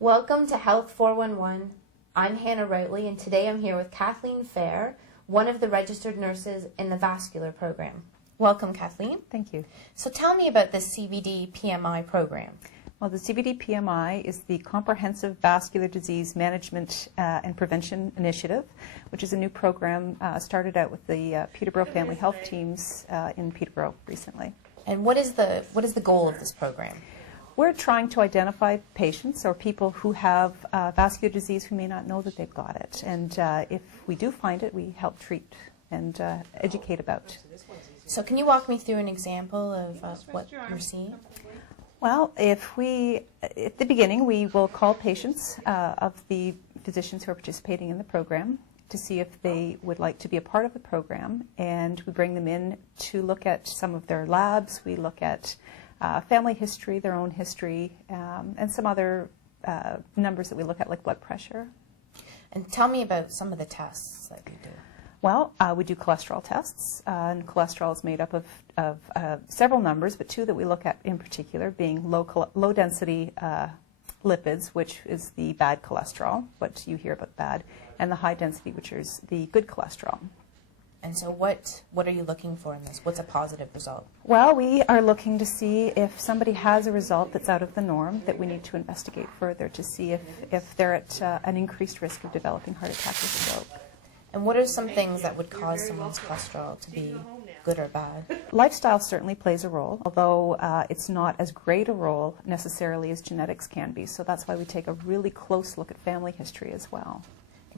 Welcome to Health 411. I'm Hannah Routley, and today I'm here with Kathleen Fair, one of the registered nurses in the Vascular program. Welcome, Kathleen. Thank you. So tell me about this CVD PMI program. Well, the CVD PMI is the Comprehensive Vascular Disease Management and Prevention Initiative, which is a new program started out with the Ptbo family health teams in Ptbo recently. And what is the goal of this program? We're trying to identify patients or people who have vascular disease who may not know that they've got it. And if we do find it, we help treat and educate about. So can you walk me through an example of what you're seeing? Well, at the beginning, we will call patients of the physicians who are participating in the program to see if they would like to be a part of the program, and we bring them in to look at some of their labs. We look at family history, their own history, and some other numbers that we look at, like blood pressure. And tell me about some of the tests that you do. Well, we do cholesterol tests, and cholesterol is made up of several numbers, but two that we look at in particular being low density lipids, which is the bad cholesterol, what you hear about bad, and the high density, which is the good cholesterol. And so what are you looking for in this? What's a positive result? Well, we are looking to see if somebody has a result that's out of the norm that we need to investigate further to see if they're at an increased risk of developing heart attack or stroke. And what are some things that would cause someone's cholesterol to be good or bad? Lifestyle certainly plays a role, although it's not as great a role necessarily as genetics can be. So that's why we take a really close look at family history as well.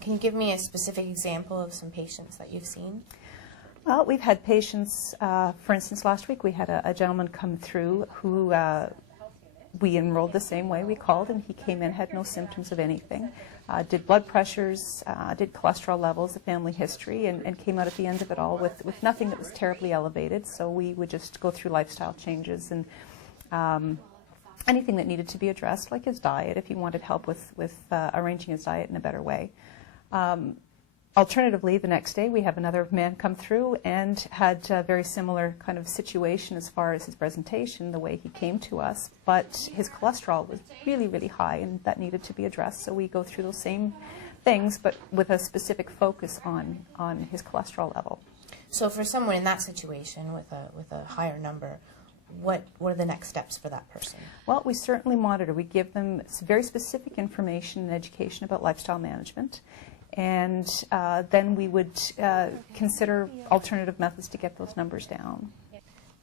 Can you give me a specific example of some patients that you've seen? Well, we've had patients, for instance, last week we had a gentleman come through who we enrolled the same way. We called and he came in, had no symptoms of anything, did blood pressures, did cholesterol levels, the family history, and came out at the end of it all with nothing that was terribly elevated. So we would just go through lifestyle changes and anything that needed to be addressed, like his diet, if he wanted help with arranging his diet in a better way. Alternatively, the next day we have another man come through and had a very similar kind of situation as far as his presentation, the way he came to us, but his cholesterol was really, really high and that needed to be addressed. So we go through those same things, but with a specific focus on his cholesterol level. So for someone in that situation with a higher number, what are the next steps for that person? Well, we certainly monitor. We give them very specific information and education about lifestyle management. And then we would consider alternative methods to get those numbers down.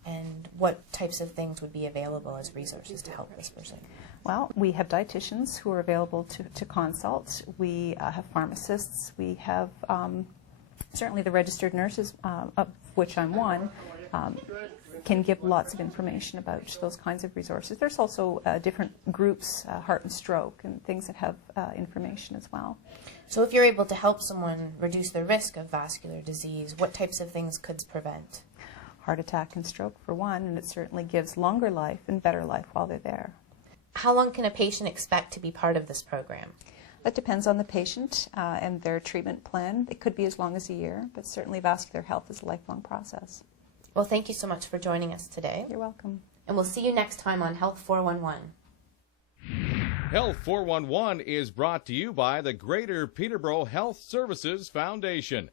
And what types of things would be available as resources to help this person? Well, we have dietitians who are available to consult. We have pharmacists. We have certainly the registered nurses, of which I'm one, can give lots of information about those kinds of resources. There's also different groups, heart and stroke, and things that have information as well. So if you're able to help someone reduce the risk of vascular disease, what types of things could prevent? Heart attack and stroke for one, and it certainly gives longer life and better life while they're there. How long can a patient expect to be part of this program? That depends on the patient and their treatment plan. It could be as long as a year, but certainly vascular health is a lifelong process. Well, thank you so much for joining us today. You're welcome. And we'll see you next time on Health 411. Health 411 is brought to you by the Greater Peterborough Health Services Foundation.